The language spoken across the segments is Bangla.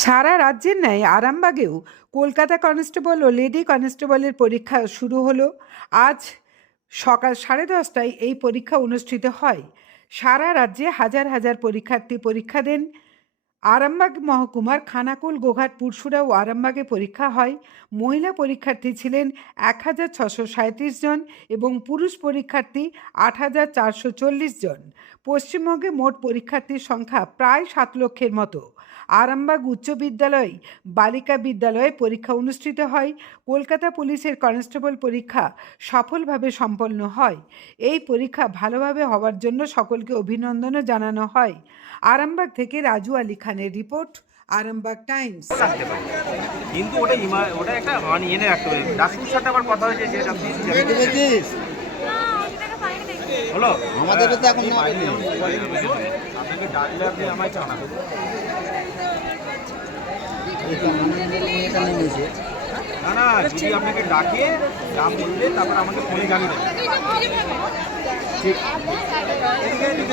সারা রাজ্যের ন্যায় আরামবাগেও কলকাতা কনস্টেবল ও লেডি কনস্টেবলের পরীক্ষা শুরু হলো। আজ সকাল সাড়ে দশটায় এই পরীক্ষা অনুষ্ঠিত হয়। সারা রাজ্যে হাজার হাজার পরীক্ষার্থী পরীক্ষা দেন। আরামবাগ মহকুমার খানাকুল গোঘাট পুরসুরা ও আরামবাগে পরীক্ষা হয়। মহিলা পরীক্ষার্থী ছিলেন এক হাজার ছশো জন এবং পুরুষ পরীক্ষার্থী আট হাজার চারশো চল্লিশ জন। পশ্চিমবঙ্গে মোট পরীক্ষার্থীর সংখ্যা প্রায় সাত লক্ষের মতো। আরামবাগ উচ্চ বিদ্যালয়, বালিকা বিদ্যালয়ে পরীক্ষা অনুষ্ঠিত হয়। কলকাতা পুলিশের কনস্টেবল পরীক্ষা সফলভাবে সম্পন্ন হয়। এই পরীক্ষা ভালোভাবে হওয়ার জন্য সকলকে অভিনন্দনও জানানো হয়। আরামবাগ থেকে রাজু আলী খানের রিপোর্ট আরামবাগ টাইমস। কিন্তু ওটা ওটা একটা মানে এনে রাখতে হবে। ডাক্তারের সাথে আবার কথা হয়েছে যে ডাক্তার হলো? আমাদের তো এখন আপনাকে ডাকলে আপনি আমায় জানাবেন না। না যদি আপনাকে ডাকে যা বললে তারপর আমাকে ফোনে জানিয়ে দেবেন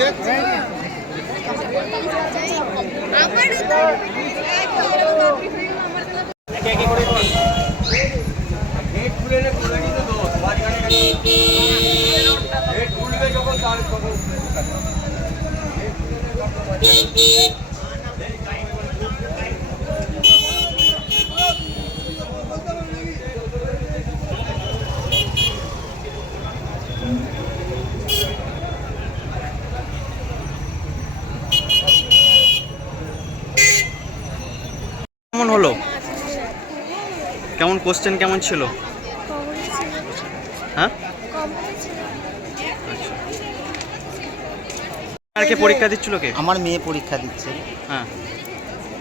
একে একে করে কেমন হলো? কেমন কোশ্চেন কেমন ছিল? হ্যাঁ? আচ্ছা। আর কে পরীক্ষা দিচ্ছিল কে? আমার মেয়ে পরীক্ষা দিচ্ছে। হ্যাঁ।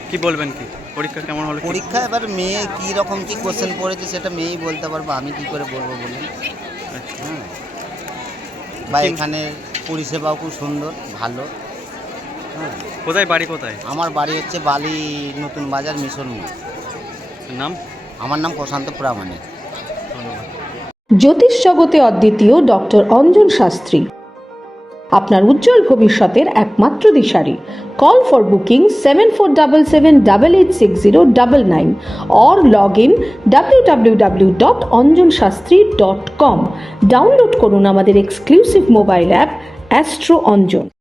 কি বলবেন কি? পরীক্ষা কেমন হলো পরীক্ষা এবার মেয়ে কি রকম কি কোশ্চেন পড়েছে সেটা মেয়েই বলতে পারব আমি কি করে বলব বলুন। আচ্ছা। হ্যাঁ। বা এখানে পরিষেবাও খুব সুন্দর ভালো। কোথায় বাড়ি কোথায়? আমার বাড়ি হচ্ছে বালি নতুন বাজার মিশন মোড়। নাম? আমার নাম প্রশান্ত প্রামাণিক। জ্যোতিষ জগতে অদ্বিতীয় ডক্টর অঞ্জন শাস্ত্রী। আপনার উজ্জ্বল ভবিষ্যতের একমাত্র দিশারি। Call for booking seven four double seven double eight six zero double nine or log in W W W dot Anjan Shastri dot com. Download করুন আমাদের exclusive mobile app astro Anjan.